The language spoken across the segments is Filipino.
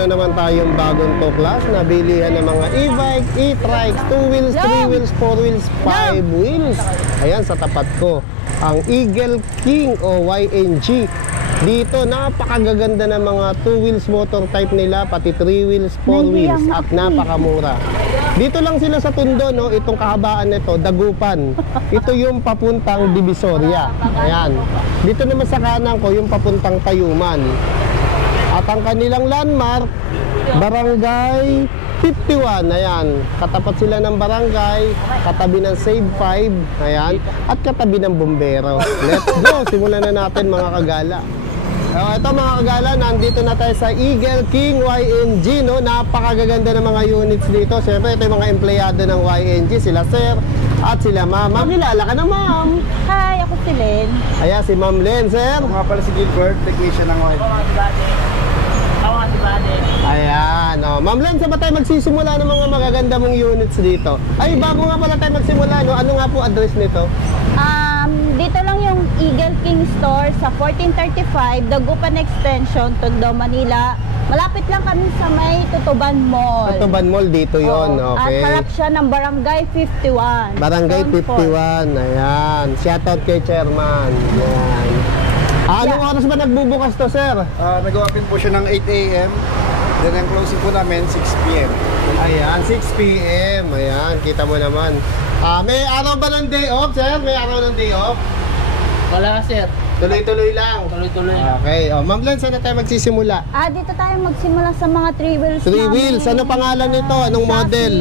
na naman tayong bagong tuklas na bilihan ng mga e-bike, e-trikes, 2 wheels, 3 wheels, 4 wheels, 5 wheels. Ayan, sa tapat ko, ang Eagle King o YNG. Dito, napakagaganda ng mga 2 wheels motor type nila, pati 3 wheels, 4 wheels, at napakamura. Dito lang sila sa Tondo, no? Itong kahabaan nito, Dagupan. Ito yung papuntang Divisoria. Ayan. Dito naman sa kanan ko, yung papuntang Tayuman. At ang kanilang landmark, Barangay 51. Ayan. Katapat sila ng barangay, katabi ng Save 5. Ayan. At katabi ng Bombero. Let's go! Simulan na natin, mga kagala. Ito mga kagala, nandito na tayo sa Eagle King YNG, no? Napakagaganda ng mga units dito. Siyempre, ito yung mga empleyado ng YNG, sila Sir at sila Ma'am. Ma'am, kilala ka na, Ma'am. Hi, ako si Len. Ayan, si Ma'am Len, Sir. Ako nga pala si Gilbert, technician ng YNG. Ayan, Ma'am Len, saan ba tayo magsisimula ng mga magaganda mong units dito? Ay, bago nga pala tayo magsimula, no? Ano nga po address nito? Dito lang yung Eagle King Store sa 1435 Dagupan Extension, Tondo, Manila. Malapit lang kami sa may Tutuban Mall. Tutuban Mall, dito yon. Okay. At harap siya ng Barangay 51. Barangay 51, ayan. Shoutout kay Chairman. Ayan. Anong oras ba nagbubukas to, Sir? Nag-open po siya ng 8 a.m. Then ang closing po namin, 6 p.m. Ayan, 6 p.m. Ayan, kita mo naman. May araw ba ng day off, Sir? May araw ng day off? Wala, sir. Tuloy-tuloy lang. Tuloy-tuloy lang. Okay. Ma'am Len, saan na tayo magsisimula? Dito tayo magsimula sa mga 3 wheels 3 wheels. Ano pangalan nito? Anong model?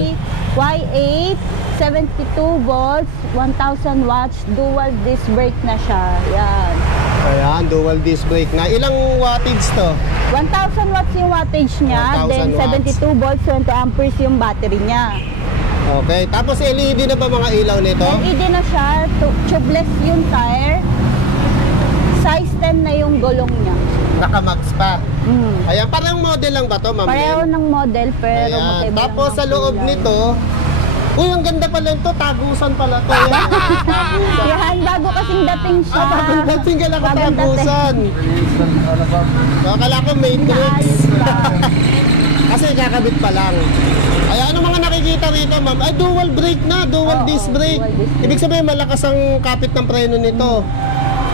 Y8, 72 volts, 1000 watts, dual disc brake na siya. Yan. Ayan, dual disc brake na. Ilang wattage to? 1000 watts yung wattage niya, 1000 then watts. 72 volts, 20 amperes yung battery niya. Okay. Tapos LED na ba mga ilaw nito? LED na siya, tubeless yung tire, size 10 na yung gulong niya. Naka-max pa. Mm. Ayan, parang model lang ba to, Ma'am Len? Pareho ng model, pero Ayan. magkaiba lang Tapos ng sa loob kulay. nito, uy, ang ganda pala ito. Tagusan pala to. Ayan. Tagusan. Yan, bago kasing dating siya. Bagong dating ka lang Bagong tagusan. Akala ko matrix. Naayos pa. Kasi kakabit pa lang. Ay, ano mga nakikita rito, Ma'am? Ay, dual brake na. Dual disc brake. dual disc brake. Ibig sabihin, malakas ang kapit ng preno nito.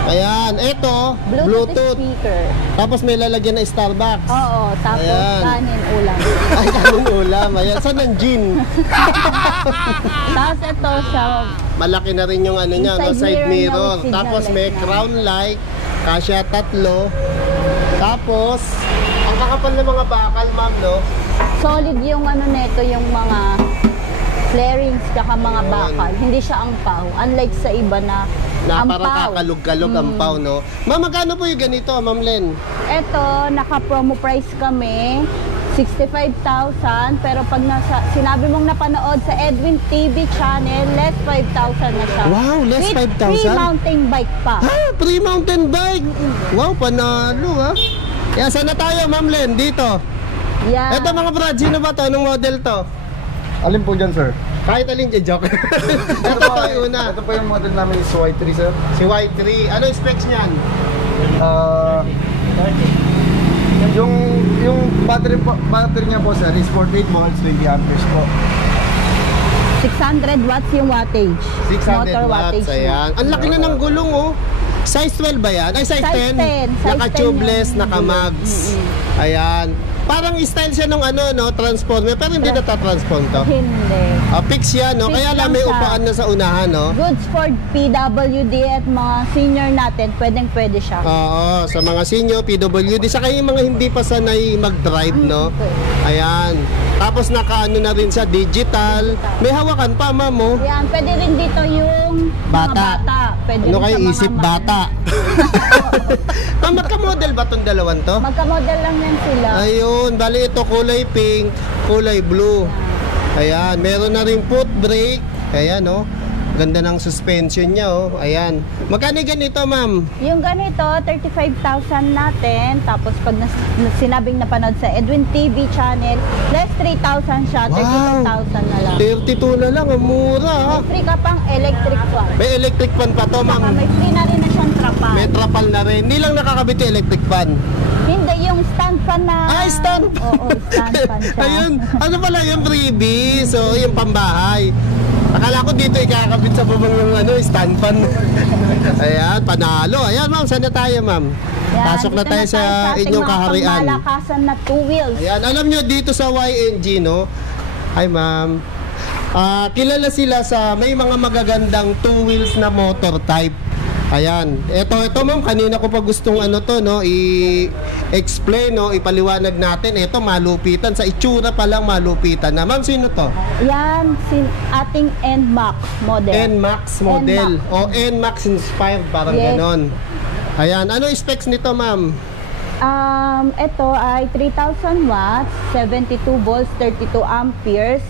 Ayan, ito, Bluetooth. speaker. Tapos may lalagyan na Starbucks. Oo, tapos Ayan. kanin ulam. Ay, kanin ulam. Ayan, saan ang gin? Tapos ito siya, Malaki na rin yung ano niya, no? Inside Side mirror mirror. niya with Tapos signal may light na. crown light, kasya 3. Tapos, ang kakapal ng mga bakal, Ma'am, no? solid yung ano neto, yung mga flarings kaka mga Ayan. bakal. Hindi siya ampaw. Unlike sa iba na Na ampaw. parang kakalog-kalog ang pau, no? Ma'am, magkano po yung ganito, Ma'am Len? Ito, naka-promo price kami. 65,000, pero pag sinabi mong napanood sa Edwin TV channel, less 5,000 na siya. Wow, less With 5,000? free mountain bike pa. Ha? Free mountain bike! Wow, panalo, ha? Yan, saan na tayo, Ma'am Len? Dito. Yeah. Ito mga brad, sino ba to? Anong model to? Alin po dyan, sir? Kahit alin dyan, joke. Ito po yung una. Ito po yung model namin is Y3, sir. Si Y3. Ano yung specs niyan? Yung battery niya po, sir, is 48 volts, 20 amperes po. 600 watts yung wattage. 600 Motor watts, wattage ayan. Ang laki na ng gulong, oh. Size 12 ba yan? Ay, size 10? 10. Naka-tubeless, Size 10 yan. naka-mags. Ayan. Parang style siya nung ano, no, transformer, pero hindi nata-transform to. Hindi. Fix yan, no? Fix Kaya lang lang may siya. upuan na sa unahan, no? Goods for PWD at mga senior natin, pwede siya. Oo, sa mga senior, PWD, saka yung mga hindi pa sanay mag-drive, no? Ayan. Tapos naka-ano na rin siya, digital. May hawakan pa, ma'am, oh. Yan, pwede rin dito yung Bata. mga bata. Pwede Ano rin kayo, sa mga isip bata? Ma'am, magka-model ba itong dalawan to? Magka-model lang yan sila. Ayun, bali ito kulay pink, kulay blue. Ayan, meron na rin foot brake. Ayan, no? Ganda ng suspension niya, oh. Ayan. Magkano ganito, ma'am? Yung ganito, 35,000 natin. Tapos pag sinabing napanood sa Edwin TV channel, less 3,000 siya, 32,000 na lang. 32 na lang, ang mura, ha? May free ka pang electric fan. May electric fan pa to, Saka ma'am. may free na rin na siyang trapal. May trapal na rin. Hindi lang nakakabit yung electric fan. Hindi, yung stand fan na... Ay, stand fan. Oo, stand fan siya. Ayun, ano pala yung freebie? So, yung pambahay. Akala ko dito ikakabit sa babang yung stand fan. Ayan, panalo. Ayan, ma'am, saan na tayo, ma'am? Yan, Pasok na dito tayo sa ating inyong mga kaharian. pangmalakasan na 2 wheels. Ayan, alam nyo dito sa YNG, no? Hi, ma'am. Kilala sila sa may mga magagandang 2 wheels na motor type. Ayan. Ito ma'am, kanina ko pa gustong no, i-explain, no, ipaliwanag natin. Ito, malupitan. Sa itsura pa lang malupitan na. Ma'am, sino to? Yan, ating NMAX model. NMAX model. NMAX. O NMAX inspired, parang Yes. ganon. Ayan. Ano specs nito, ma'am? Ito ay 3,000 watts, 72 volts, 32 amperes,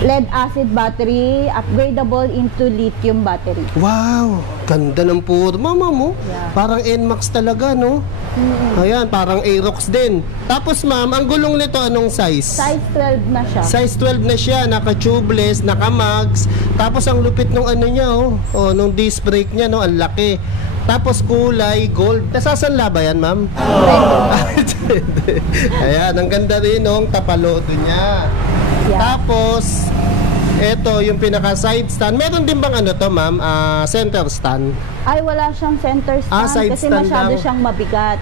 lead acid battery, upgradable into lithium battery. Wow! Ganda ng forma, ma'am, oh. Yeah. Parang NMAX talaga, no? Ayan, parang Aerox din. Tapos, ma'am, ang gulong nito, anong size? Size 12 na siya. Size 12 na siya, naka-tubeless, naka-mags. Tapos ang lupit nung niya, nung disc brake niya, no, ang laki. Tapos kulay gold. Nasasanla ba yan, ma'am? Ayan, ang ganda rin nung tapalodo niya. Yeah. Tapos, eto yung pinaka side stand. Meron din bang to, ma'am? Center stand? Ay, wala siyang center stand Side kasi stand masyado lang. siyang mabigat.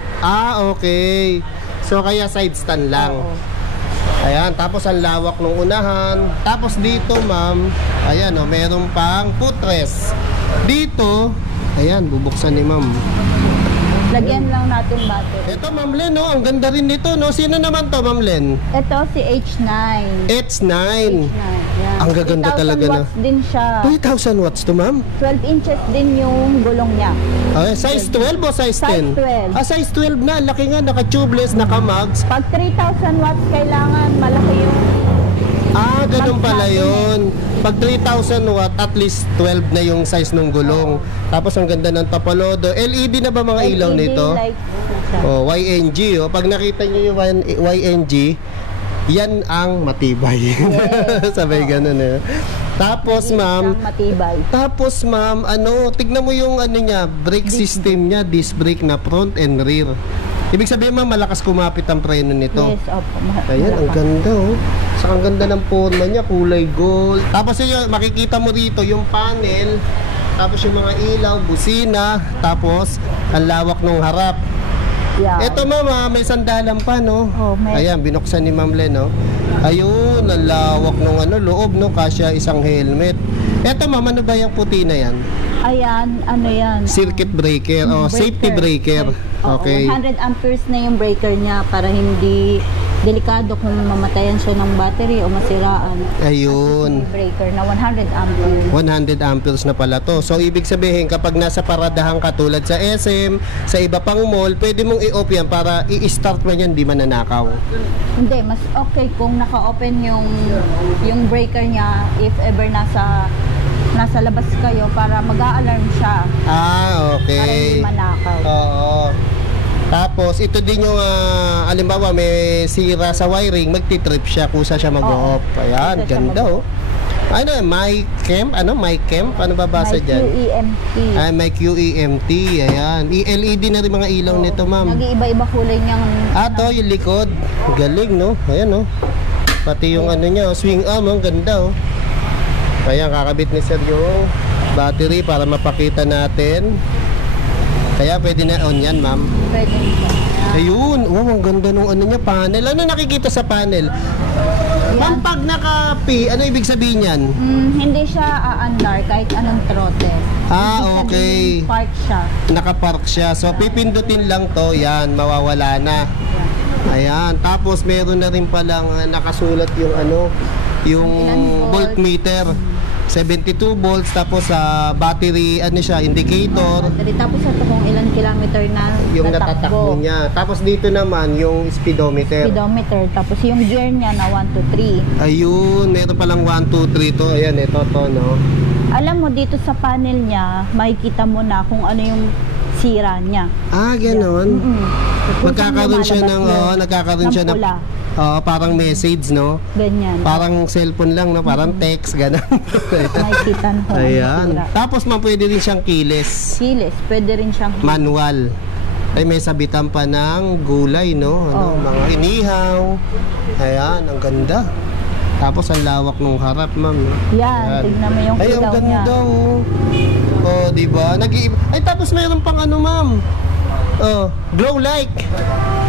Okay. So, kaya side stand lang. Oo. Ayan, tapos ang lawak ng unahan. Tapos dito, ma'am, ayan, meron pang footrest. Dito, ayan, bubuksan ni ma'am. Lagyan lang natin battery. Ito, ma'am Len, ang ganda rin nito, no? Sino naman to, ma'am Len? Ito si H9. H9. Yan. Ang gaganda 3,000 talaga na. watts din siya. 3,000 watts to, ma'am? 12 inches din yung gulong niya. Okay, size 12 o size 10? Size 12. Size 12 na. Laki nga, naka-tubeless, naka-mags. Pag 3,000 watts kailangan malaki yung Ganun Mags pala natin yun. Pag 3,000 watt, at least 12 na yung size ng gulong. Tapos ang ganda ng tapalodo. LED na ba mga ilaw LED nito? lights na siya. YNG. Pag nakita nyo yung YNG, yan ang matibay. Yes. Sabay ganun eh. Tapos ma'am, Isang matibay. tignan mo yung niya, brake system niya, disc brake na front and rear. Ibig sabihin, ma'am, malakas kumapit ang preno nito. Yes, opo. Ayan, ang ganda, oh. Saka ang ganda ng forma niya, kulay gold. Tapos yun, makikita mo rito yung panel, tapos yung mga ilaw, busina, tapos ang lawak ng harap. Yeah. Ito, ma'am, may sandalan pa, no? Oh, may- Ayan, binuksan ni Ma'am Len, no? Ayun, ang lawak ng loob, no? Kasya isang helmet. Ito, ma'am, ano ba yung puti na yan? Ayan, ano yan? Circuit breaker, safety breaker. Oo, Okay. 100 amperes na yung breaker niya para hindi delikado kung mamatayan siya ng battery o masiraan. Ayun. Yung breaker na 100 amperes. 100 amperes na pala to. So, ibig sabihin, kapag nasa paradahan ka tulad sa SM, sa iba pang mall, pwede mong i-off yan para i-start mo yan, di mananakaw. Hindi, mas okay kung naka-open yung breaker niya if ever nasa labas kayo para mag-a-alarm siya para Okay. hindi manakaw. Oo. Tapos, ito din yung, alimbawa, may sira sa wiring, magti-trip siya, kusa siya mag-off. Ayan, Kusa siya ganda, oh. Ano, my camp? Ano ba basa May dyan? QEMT. May QEMT, ayan. LED na rin mga ilaw nito, ma'am. Nag-iiba-iba kulay niyang To, yung likod. Galing, no? Ayan, no? Pati yung niya, swing arm, ang ganda, oh. Kaya kakabit ni Sir yung battery para mapakita natin. Kaya pwede na on yan, ma'am. pwede siya. Ayun, ang ganda nung niya, panel. Ano nakikita sa panel? Ma'am, pag naka-P, ano ibig sabihin yan? Hindi siya aandar kahit anong throttle. Okay. Park siya. Nakapark siya. So, pipindutin lang to, yan, mawawala na. Ayan, tapos meron na rin palang nakasulat yung yung Ilang volt. voltmeter. 72 volts, tapos sa battery, ano siya, indicator, Battery. Tapos ito kung ilang kilometer na yung natatakbo niya. Tapos dito naman, yung speedometer. Speedometer. Tapos yung gear niya na 1 to 3. Ayun, meron palang 1, 2, 3 to. Ayan, ito to, no? Alam mo, dito sa panel niya, makikita mo na kung ano yung sira niya. Ah, gano'n. Magkakaroon siya ng, nagkakaroon siya ng, pula. parang message, no? Ganyan. Parang cellphone lang, no? Parang text, gano'n. Makikita mo. Ayan. Sira. Tapos, man, pwede rin siyang keyless. Keyless. Pwede rin siyang Manual. Ay, may sabitan pa ng gulay, no? Ano, mga inihaw. Ayan, ang ganda. Tapos, ang lawak ng harap, ma'am. No? Yan. Tignan mo yung Ay, ang ilaw niya. ganda, oh. Oh, di ba? Ay, tapos mayroon pang ano, ma'am. Oh, glow light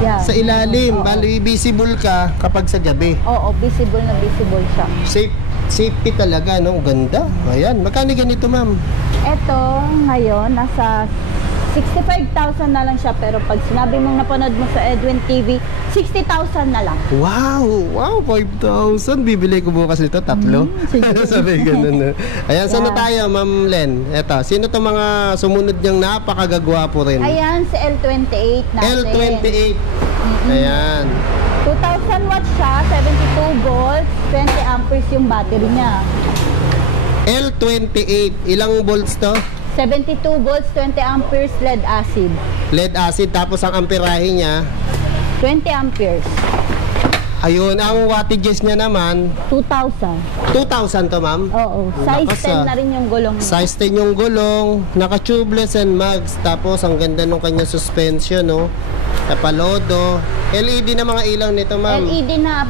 Yan. sa ilalim. Bali, visible ka kapag sa gabi. Oo, visible na visible siya. Safety talaga, no? Ang ganda. Ayan. Magkano ganito, ma'am? Ito, ngayon, nasa 65,000 na lang siya. Pero pag sinabi mong napanood mo sa Edwin TV, 60,000 na lang. Wow! Wow! 5,000. Bibili ko bukas nito, tatlo. Sabi ganun, no? Ayan, saan na tayo, ma'am Len? Eto, sino to mga sumunod niyang napakagagwapo rin? Ayan, si L28 natin. L28. Ayan. 2,000 watts siya, 72 volts, 20 amperes yung battery niya. L28. Ilang volts to? 72 volts, 20 amperes lead acid. Lead acid, tapos ang amperahe niya, 20 amperes. ayun, ang wattages niya naman, 2,000. 2,000 to, ma'am. Oo. Size Lakas, 10 na rin yung gulong niya. Size 10 yung gulong, naka-tubeless and mags, tapos ang ganda nung kanya suspension, no? Tapalodo. LED na mga ilaw nito, ma'am. LED na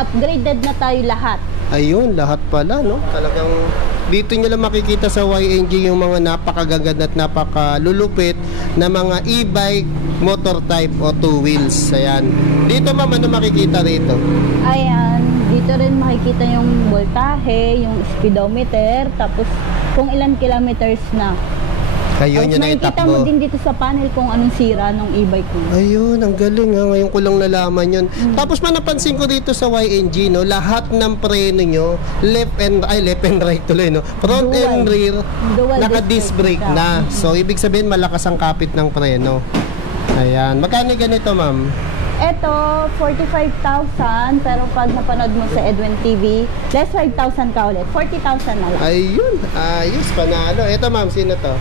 upgraded na tayo lahat. Ayun, lahat pala, no? Talagang dito nyo lang makikita sa YNG yung mga napakagaganda at napakalulupit na mga e-bike motor type o two wheels. Ayan. Dito, ma'am, ano makikita rito? Ayan, dito rin makikita yung voltahe, yung speedometer, tapos kung ilang kilometers na. Ayun, yun na Makikita mo itakbo. din dito sa panel kung anong sira ng e-bike mo. Ayun, ang galing ha. Ngayon ko lang nalaman yun. Tapos napansin ko dito sa YNG, no, lahat ng preno nyo, left and right tuloy, no? Front Dual. and rear, Dual naka-disc disc brake brake na. So, ibig sabihin, malakas ang kapit ng preno. Ayan. Magkano ganito, ma'am? Ito, 45,000, pero pag napanood mo sa Edwin TV, less 5,000 ka ulit. 40,000 na lang. Ayun, ayos, panalo. Ito, ma'am, sino to?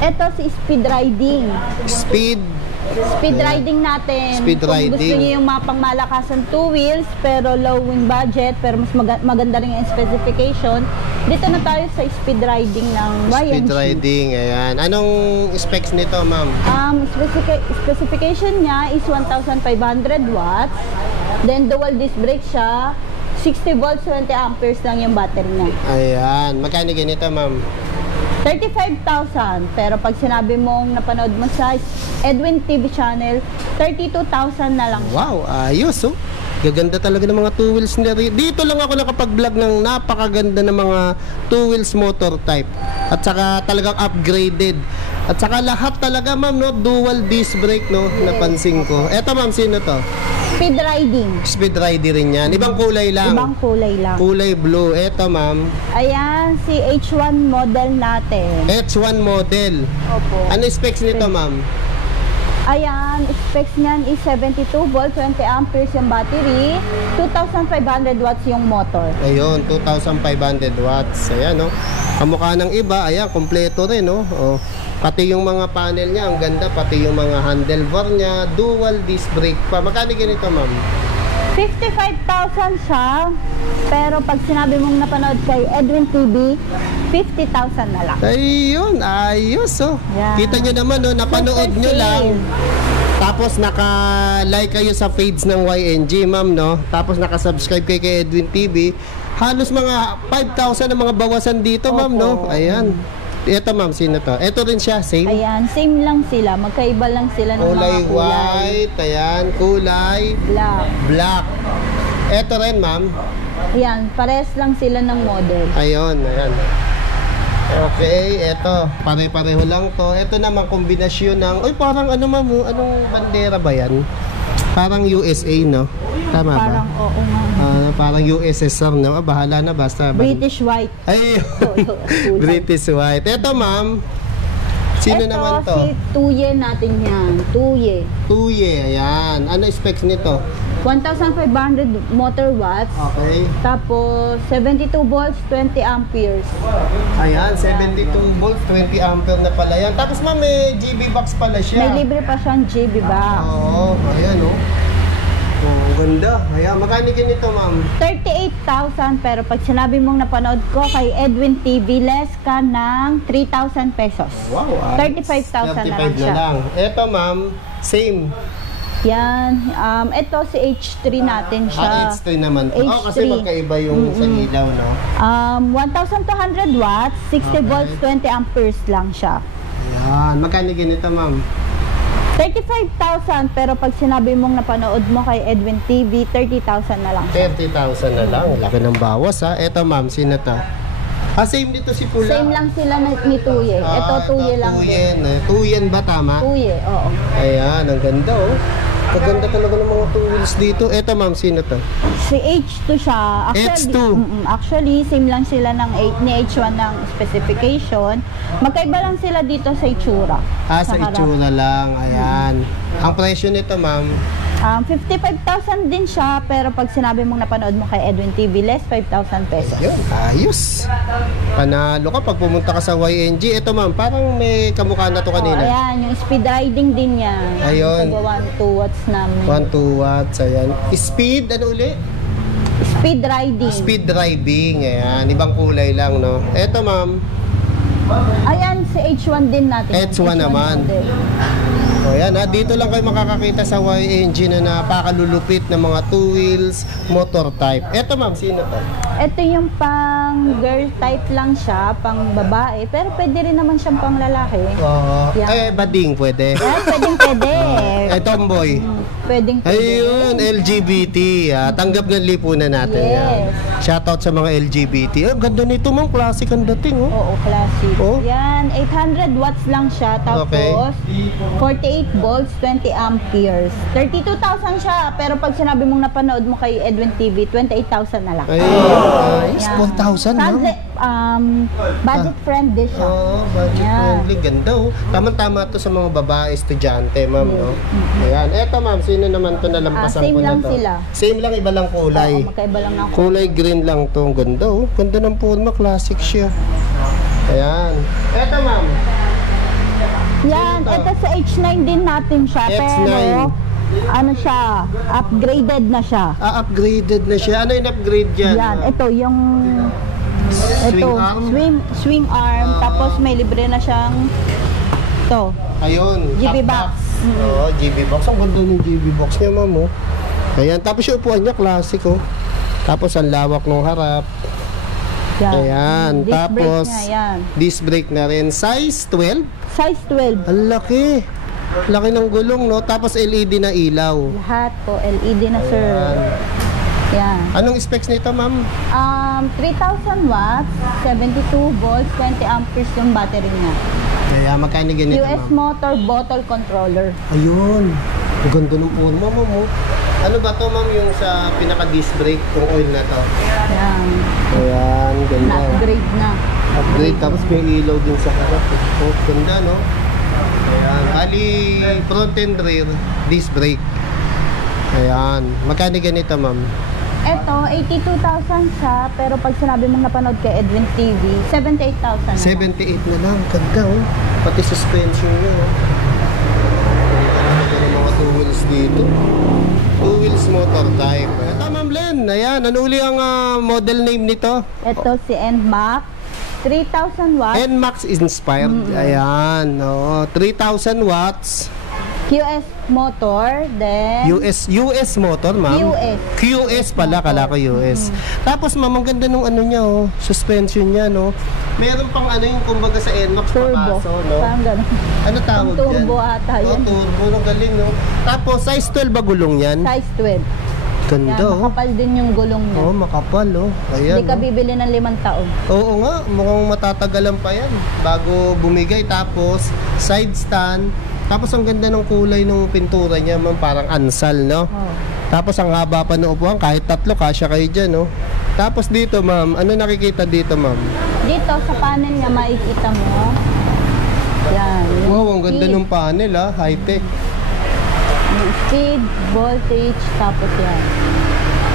Ito si Speed Riding. Speed. Speed riding natin. Speed Kung riding. gusto niyo yung mapangmalakasan two wheels, pero low wing budget, pero mas maganda rin yung specification, dito na tayo sa speed riding ng YNG. Speed riding, ayan. Anong specs nito, ma'am? Specification niya is 1,500 watts. Then dual disc brake siya. 60 volts, 20 amperes lang yung battery niya. Ayan. Magkano ganito, ma'am? 35,000. Pero pag sinabi mong napanood mo sa Edwin TV channel, 32,000 na lang. Wow, ayos, oh. Gaganda talaga ng mga two wheels nila. Dito lang ako nakapag-vlog ng napakaganda ng mga two wheels motor type. At saka talagang upgraded. At saka lahat talaga, ma'am, no? Dual disc brake, no? Napansin ko. Eto, ma'am, sino to? Speed riding. Speed rider rin yan. Ibang kulay lang. Ibang kulay lang. Kulay blue. Eto, ma'am. Ayan, si H1 model natin. H1 model. Opo. Ano specs nito, ma'am? Ayan, specs niyan is 72 volts, 20 amperes yung battery, 2,500 watts yung motor. Ayun, 2,500 watts. Ayan, no? Kamukha ng iba, ayan, kompleto rin, no? Oh. Pati yung mga panel niya, ang ganda. Pati yung mga handlebar niya, dual disc brake pa. Magkano ganito, ma'am? 55,000 siya, pero pag sinabi mong napanood kay Edwin TV, 50,000 na lang. Ayun, ayos, oh. Yeah. Kita nyo naman, no? Napanood nyo lang. Tapos naka-like kayo sa page ng YNG, ma'am, no? Tapos naka-subscribe kayo kay Edwin TV. Halos mga 5,000 ang mga bawasan dito, ma'am, no? Ayan. Ito, ma'am, sino to? Ito rin siya, same? Ayan, same lang sila. Magkaiba lang sila ng Kulay mga kulay. white, ayan, kulay Black. black. Ito rin, ma'am. Ayan, pares lang sila ng model. Ayun, ayan. Okay, eto. Pare-pareho lang to. Ito naman kombinasyon ng... Uy, parang ano, ma'am? Anong bandera ba yan? Parang USA, no? Tama ba? Parang oo nga. Parang USSR, no? Bahala na, basta. British white. Ay, Kulay. British white. Ito, ma'am. Sino Ito, naman to? si Tuye natin yan. Tuye. Tuye, ayan. Ano specs nito? 1,500 motor watts. Okay. Tapos, 72 volts, 20 amperes. Ayan, 72 volts, 20 ampere na pala yan. Tapos ma'am, may GB box pala siya. May libre pa siyang GB box. Oo, ayan oh. Oh, ang ganda. Ayan, magkano ganito ma'am? 38,000, pero pag sinabi mong napanood ko kay Edwin TV, less ka ng 3,000 pesos. Wow, 35,000 na lang 35 siya. Ito ma'am, same. Yan. Ito si H3 natin siya. H3 naman to. H3. Kasi magkaiba yung sa ilaw, no? 1,200 watts, 60 volts, 20 amperes lang siya. Ayan, magkano ganito ma'am? 35,000, pero pag sinabi mong napanood mo kay Edwin TV, 30,000 na lang siya. 30,000 na lang. Laki ng bawas ha. Ito ma'am, sino to? Same dito si Pula. Same lang sila ni Tuye. Ito Tuye lang din. Tuyen ba tama? Tuye, oo. Ayan, ang ganda oh. Ang ganda talaga ng mga two wheels dito. Ito ma'am, sino to? Si H2 siya. H2? Actually, same lang sila ni H1 ng specification. Magkaiba lang sila dito sa itsura. Sa harap. itsura lang. Ayan. Ang presyo nito ma'am, 55,000 din siya, pero pag sinabi mong napanood mo kay Edwin TV, less 5,000 pesos. yun, ayos. Panalo ka pag pumunta ka sa YNG. Ito ma'am, parang may kamukha na to kanina. Ayan, yung speed riding din yan. Ayun. 1-2 watts namin. 1-2 watts, ayan. Speed, ano uli? Speed riding. Speed driving, ayan. Ibang kulay lang, no? Ito ma'am, Ayan, si H1 din natin. H1 naman. din. o yan ha, dito lang kayo makakakita sa YNG na napakalulupit ng mga two wheels motor type. Ito ma'am, sino to? Ito yung pang girl type lang siya, pang babae, pero pwede rin naman siyang pang lalaki. Oo. Yan. Bading pwede. Yan, pwede. Tomboy. Pwede. Ayun, LGBT. Tanggap ng lipunan natin Yes. yan. Shoutout sa mga LGBT. Ang ganda nito ma'am, classic ang dating oh. Oo, classic. Oh. Yan, 800 watts lang siya. Tapos, Okay. 48 volts, 20 amperes. 32,000 siya. Pero pag sinabi mong napanood mo kay Edwin TV, 28,000 na lang. Ayun, Yan. 4,000 ma'am. Budget friendly siya. Oo, budget Yan. friendly. Ganda oh. Tama-tama to sa mga babae, estudyante, ma'am, no? Ayan. Eto, ma'am, sino naman to nalampasan Same ko na lang to? sila. Same lang, iba lang kulay. Oo, magkaiba lang ako. Kulay green lang to. Ang ganda oh. Ganda ng forma, classic siya. Ayan. Eto, ma'am. Yan, Sino to? ito sa H9 din natin siya. H9. Pero, ano siya, upgraded na siya. Upgraded na siya. Ano yung upgrade dyan? Yan, ito yung Swing arm? swing arm, tapos may libre na siyang to. Ayun. GB top box. Oo, GB box. Ang ganda ng GB box niya, ma'am, oh. Ayan. Tapos yung upuan niya, classic, oh. Tapos ang lawak ng harap. Yan. Ayan. Disc Tapos, brake niya, yan. disc brake na rin. Size 12. Size 12. Ang laki. Laki ng gulong, no? Tapos LED na ilaw. Lahat po, LED na sir. Yan. Anong specs nito, ma'am? 3,000 watts, 72 volts, 20 amperes yung battery niya. Kaya magkano ganito, US ma'am? motor bottle controller. Ayun. Ang ganda ng forma, ma'am, oh. Ano ba to, ma'am, yung sa pinaka-disc brake, yung oil na to? Yan. Ayan, ganda. Na-upgrade na. Upgrade, tapos may ilaw din sa harap. Oh, ganda, no? Ayan. Ali, front and rear, disc brake. Ayan. Magkano ganito, ma'am? Ito, 82,000 siya, pero pag sinabi mong napanood kay Edwin TV, 78,000 na lang. 78 na lang. Ganda, oh. Pati suspension niya, oh. Ganda ng mga two wheels dito. Two wheels motor type. Ito, ma'am Len. Ayan. Ano uli ang model name nito? Ito si NMAX, 3,000 watts, NMAX inspired. Ayan. Oh, 3,000 watts. QS motor, then US motor, ma'am. QS pala, kala ko US. Tapos, ma'am, ang ganda nung ano niya, oh. Suspension niya, no? Meron pang ano yung kumbaga sa NMAX turbo. papaso, no? Parang ganun. Ano tawag dyan? Turbo ata Oh, yan. turbo. Ang galing, no? Tapos, size 12 ba gulong yan? Size 12. Ganda, Yan, oh. makapal din yung gulong niya. Oh, makapal, oh. Ayan, Hindi ka oh. bibili ng 5 taon. Oo nga, mukhang matatagalan pa yan bago bumigay. Tapos, side stand, Tapos ang ganda ng kulay ng pintura niya, ma'am, parang ansal, no? Oh. Tapos ang haba pa ng upuan, kahit tatlo, kasya kayo dyan, no? Tapos dito, ma'am, ano nakikita dito, ma'am? Dito sa panel nga makikita mo. Yan. yung Wow, ang ganda speed. ng panel, high-tech. Yung speed, voltage, tapos yan.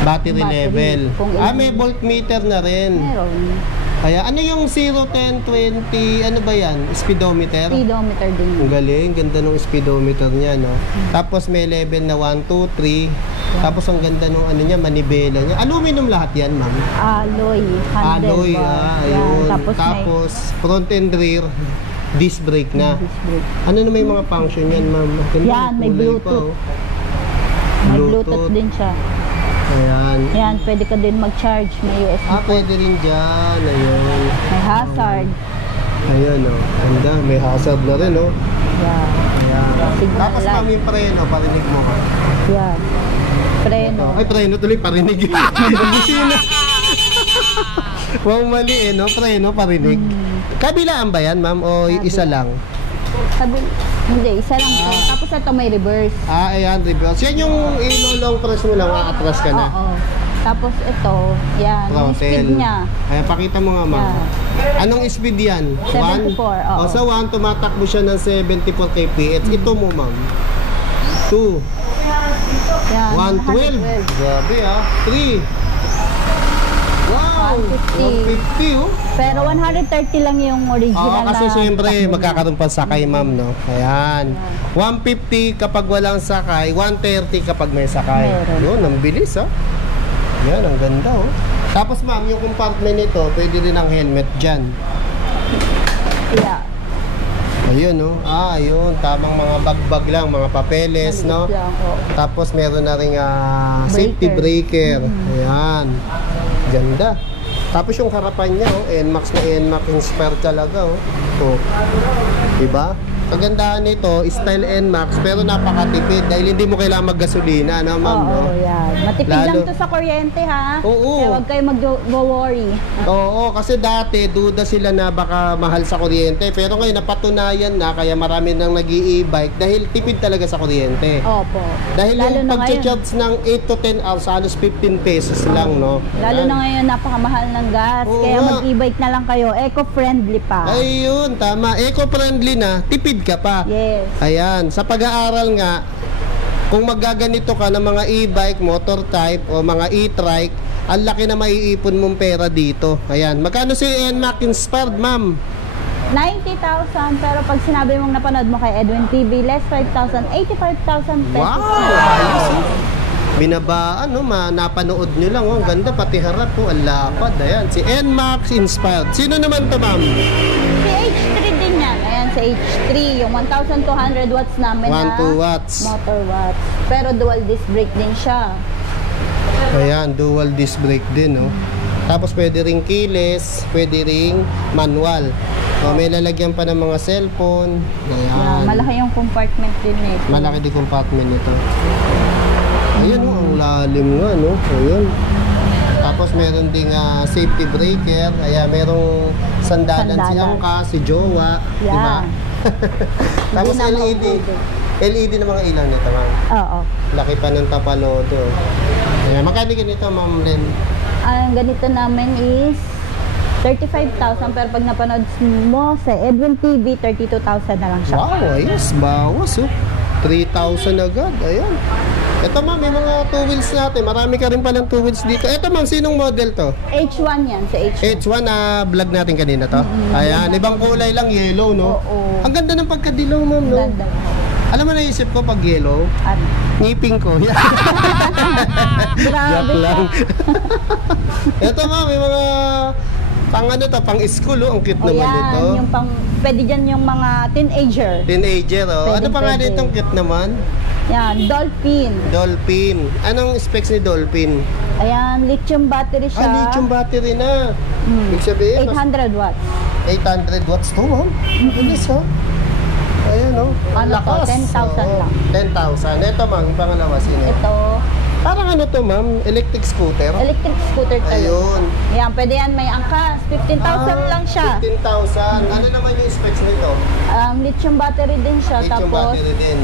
Battery Battery, level. kung May voltmeter na rin. Meron. Kaya, ano yung 0, 10, 20, ano ba yan? Speedometer? Speedometer din. Ang galing, ganda ng speedometer niya, no? Tapos may level na 1, 2, 3. Tapos ang ganda ng ano niya, manibela niya. Aluminum lahat yan, ma'am. Alloy. Alloy, Yan. ayun. Tapos, Tapos front and rear, disc brake na. may disc brake. Ano na may mga function yan, ma'am? Ganda, Yan, may kulay Bluetooth. Pa, May Bluetooth din siya. Ayan. Yan, pwede ka din mag-charge. May USB. Pwede rin dyan. Ayun. May hazard. Ayun, oh. Ganda. May hazard na rin, oh. Yan. Ayan. Signal Tapos light. kami preno, parinig mo ka. Yan. Preno. Ay, preno tuloy, parinig. Busina. Wow, mali eh, no? Preno, parinig. Kabilaan ba yan, ma'am? O isa lang? Sabi, hindi, isa lang to. Tapos ito may reverse. Ayan, reverse. Yan yung long press mo lang, atras ka na. Oo. Tapos ito, yan. Yung speed niya. Ay, pakita mo nga, ma'am. Anong speed yan? 74, 1? oo. O, sa 1, tumatakbo siya ng 74 kph. Ito mo, ma'am. 2. Yan. 112. Grabe, 3. Wow! 150. 150, oh. Pero 130 lang yung original Oo, kasi na siyempre takbo niya. magkakaroon pa sakay, ma'am, no? Ayan. 150 kapag walang sakay, 130 kapag may sakay. Meron. Yun, ang bilis, ha? Yan, ang ganda, oh. Tapos, ma'am, yung compartment nito, pwede rin ang helmet dyan. Yeah. Ayun, no? Ayun, tamang mga bagbag lang, mga papeles, no? Maliit lang, oo. Tapos meron na ring safety breaker. Ayan. Ganda. Tapos yung harapan niya, NMAX na NMAX inspired talaga, oh. Oh. Diba? Kagandahan nito, style NMAX, pero napakatipid dahil hindi mo kailangan maggasolina, no, ma'am? Oo, no? yan. Matipid Lalo- lang to sa kuryente, ha? Oo. Kaya huwag kayo mag-worry. Oo, kasi dati duda sila na baka mahal sa kuryente, pero ngayon napatunayan na kaya marami nang nag-i-e-bike dahil tipid talaga sa kuryente. Opo. Dahil Lalo yung na ngayon. pag-charge ng 8 to 10 hours, halos 15 pesos lang, no? Lalo Ayan. na ngayon, napakamahal ng gas. Oo Kaya nga. mag-e-bike na lang kayo. Eco-friendly pa. Ayun, tama. Eco-friendly na, tipid ka pa. Yes. Ayan, sa pag-aaral nga, kung magaganito ka ng mga e-bike, motor type, o mga e-trike, ang laki na maiipon mong pera dito. Ayan, magkano si NMAX Inspired, ma'am? 90,000, pero pag sinabi mong napanood mo kay Edwin TV, less 5,000, 85,000 pesos. Wow! na. Ayos, eh. Binabaan, no? Napanood nyo lang, oh. Ang ganda, pati harap, oh. Ang lapad, ayan. Si NMAX Inspired. Sino naman to, ma'am? Si H3 din yan. Ayan, si H3, yung 1,200 watts namin 1-2 watts. motor watts. Pero dual disc brake din siya. Ayan, dual disc brake din, no? Tapos pwede ring keyless, pwede ring manual. So, may lalagyan pa ng mga cellphone. Yan, Ayan. malaki yung compartment din nito. Malaki din compartment nito. Ayun, oh, ang lalim nga, no? Ayun. Tapos meron ding safety breaker. Kaya merong sandalan si Sandalan. Angka, si Jowa. Yan. Diba? Tapos Hindi na LED. mauubos. LED na mga ilaw nito, ma'am. Oo. Laki pa ng tapalodo. Ayan, magkano ganito, ma'am Len? Ang ganito namin is 35,000, pero pag napanood mo sa Edwin TV, 32,000 na lang siya. Wow, ayos. Bawas, oh. 3,000 agad. Ayan. Ito, ma'am, may mga 2 wheels natin. Marami ka rin palang 2 wheels dito. Ito, ma'am, sinong model to? H1 yan, sa H1. H1 na vlog natin kanina to. Ayan, ibang kulay lang, yellow, no? Oo. Ang ganda ng pagkadilaw, ma'am, no? Ganda. Alam mo, naisip ko pag yellow, At, ngiping ko. grabe Joke lang. siya. Ito, ma'am, may mga pang ano to, pang school, oh. Ang cute O naman yan, ito. yung pang, pwede dyan yung mga teenager. Teenager, oh. Pwede, Ano pa nga pwede. nitong cute naman? Yan, Dolphin. Dolphin. Anong specs ni Dolphin? Ayan, lithium battery siya. Lithium battery na. Ibig sabihin, 800 watts. 800 watts to, ma'am. Bilis, ha? Ayan, oh. Ang Ano to, lakas. 10,000 Oo, lang. 10,000. Ito, ma'am, yung pangalawa, sino? Ito, Parang ano to, ma'am? Electric scooter? Electric scooter talaga. Ayun. Yan, pwede yan may angkas. 15,000 lang siya. 15,000. Ano naman yung specs nito? Lithium battery din siya. Lithium Tapos, battery din.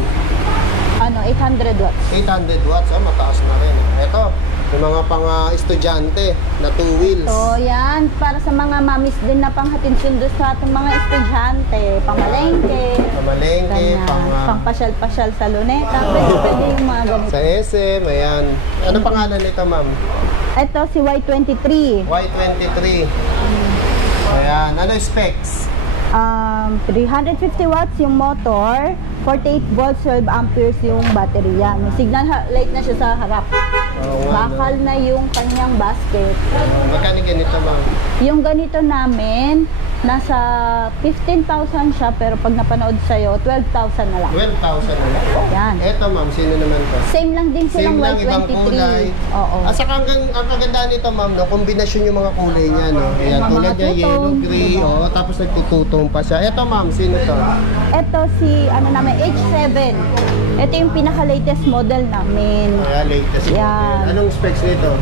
800 watts. 800 watts. Mataas na rin. Ito, yung mga estudyante na 2 wheels. So, yan. Para sa mga mamis din na panghatid sundo sa ating mga estudyante. Pamalengke. Pamalengke, Pangpasyal-pasyal sa luneta. Pwede yung mga ganito. sa SM, ayan. Ano pangalan nito, ma'am? Ito si Y23. Y23. Ayan. Ano yung specs? 350 watts yung motor, 48 volts, 12 amperes yung baterya. May signal light na siya sa harap. Oo nga, Bakal na yung kanyang basket. Magkano ganito, ma'am? Yung ganito namin, nasa 15,000 siya, pero pag napanood sa'yo, 12,000 na lang. 12,000 na lang. Yan. Eto, ma'am. Sino naman to? Same lang din silang Same lang, ibang Y23. kulay. Oo. At saka ang kagandaan nito, ma'am, no, kombinasyon yung mga kulay niya, no? Ayan, Mga tulad niya, two-tone, yellow, gray, diba? oh, tapos nagtututong pa siya. Eto, ma'am, sino to? Ito si, namin, H7. Ito yung pinaka-latest model namin. Ayan, latest. Yan. Anong specs nito?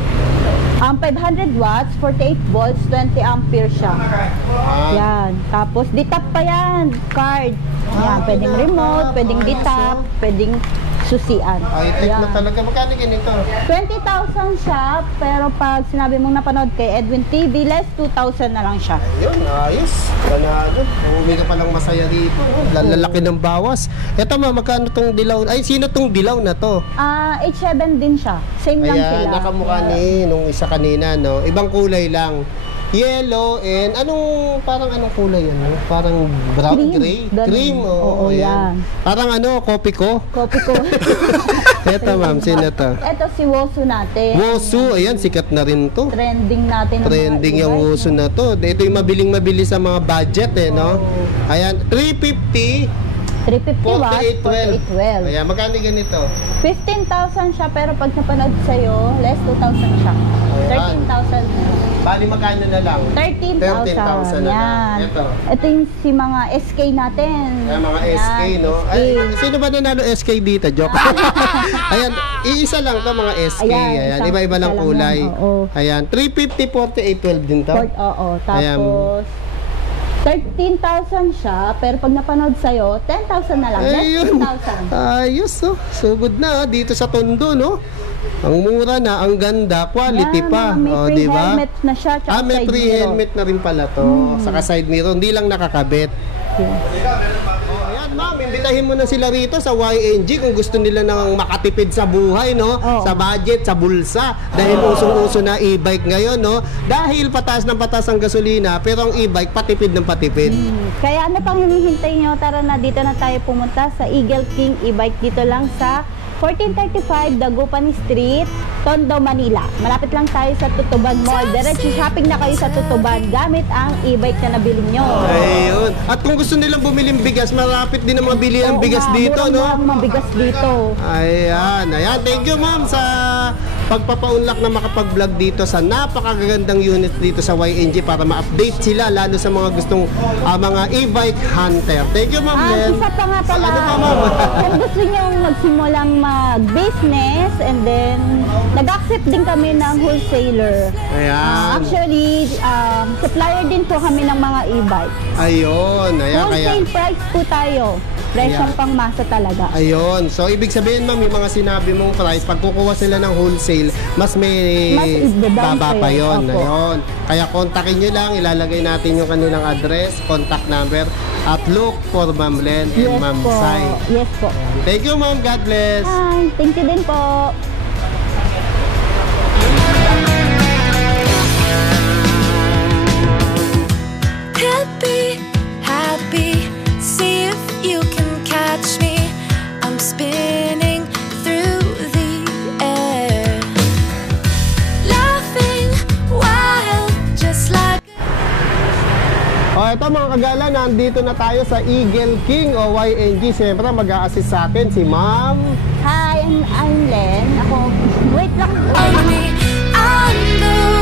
500 watts, 48 volts, 20 amperes siya. Ah, Yan. Tapos, ditap pa yan. Card. Yan. Pwedeng remote, pwedeng ditap, pwedeng susian. high-tech na Yan. talaga. Magkano ganito? 20,000 siya, pero pag sinabi mong napanood kay Edwin TV, less 2,000 na lang siya. Ayun, ayos. Panalo. Umuwi ka palang masaya dito. Lalaki ng bawas. Eto, ma'am, magkano tong dilaw? Ay, sino tong dilaw na to? H7 din siya. Same lang Ayan, sila. nakamukha ni nung isa kanina, no? Ibang kulay lang. Yellow and parang anong kulay yan, no? Parang brown, Cream. gray? Ganun. Cream, Oo, yan. Parang kopi ko. Copy ko. Eto, ma'am, sino to? Ito si Wosu natin. Wosu, ayan, sikat na rin to. Trending natin. ng mga Trending yung e-bike, Wosu na to. Ito yung mabiling-mabili sa mga budget, no? Ayan, 350, 350 watts, 4812. 4812. Ayan, magkano ganito? 15,000 siya, pero pag napanood sa'yo, less 2,000 siya. 13,000. Bali, magkano na lang? 13,000. 13,000 na Yan. lang. Ito. Ito yung si mga SK natin. Ayan, mga Yan, SK, no? SK. Ay, sino ba nanalo SK dito? Joke. Ayan, iisa lang to mga SK. Ayan, Ayan, isang- iba-iba lang isa lang kulay. yan, oo. Ayan, 350, 4812 din to. Oo. Ayan. Tapos, 13,000 siya, pero pag napanood sa'yo, 10,000 na lang. Less Ayun. 10,000. Ayos, oh. Sugod na, dito sa Tondo, no? Ang mura na, ang ganda, quality Yan, pa. may Oh, free di ba? helmet na siya, tsaka May side free mirror. helmet na rin pala to. Saka side mirror, hindi lang nakakabit. Ayan, ma'am, imbitahin mo na sila rito sa YNG kung gusto nila nang makatipid sa buhay, no? Oo. Sa budget, sa bulsa. Dahil usong-uso na e-bike ngayon, no? Dahil pataas ng pataas ang gasolina, pero ang e-bike patipid ng patipid. Kaya ano pang hinihintay nyo? Tara na, dito na tayo pumunta sa Eagle King e-bike. Dito lang sa 1435 Dagupan Street, Tondo, Manila. Malapit lang tayo sa Tutuban Mall. Diretso shopping na kayo sa Tutuban gamit ang e-bike na nabili nyo. Ayun. At kung gusto nilang bumiling bigas, malapit din ang mga bili ang Oo bigas nga, dito, no? murang-murang mabigas dito. Ayan. Thank you, ma'am, sa pagpapaunlak na makapag-vlog dito sa napakagandang unit dito sa YNG para ma-update sila, lalo sa mga gustong mga e-bike hunter. Thank you, ma'am, Len. Isa pa nga pala, Ano pa, ma'am? kung gusto nyo magsimulang mag-business and then nag-accept din kami ng wholesaler. Ayan. Actually, supplier din po kami ng mga e-bike. Ayun. Ayan, kaya... Wholesale price po tayo. Presyong Ayan. pangmasa talaga. Ayun. So, ibig sabihin, ma'am, yung mga sinabi mong price, pag kukuha sila ng wholesale, mas may Mas i-down baba pa sa'yo. yun. Opo. Ayun. Kaya kontakin nyo lang, ilalagay natin yung kanilang address, contact number, at look for Ma'am Len and Yes Ma'am po. Sai. Yes po. Thank you, ma'am. God bless. Hi. Thank you din po. Happy, happy, see if you can catch me. I'm spinning through the air, laughing wild, just like Ito mga kagala, nandito na tayo sa Eagle King o YNG. Siyempre, mag-a-assist sa akin si Ma'am. Hi, I'm Len. Ako, wait lang. me. I know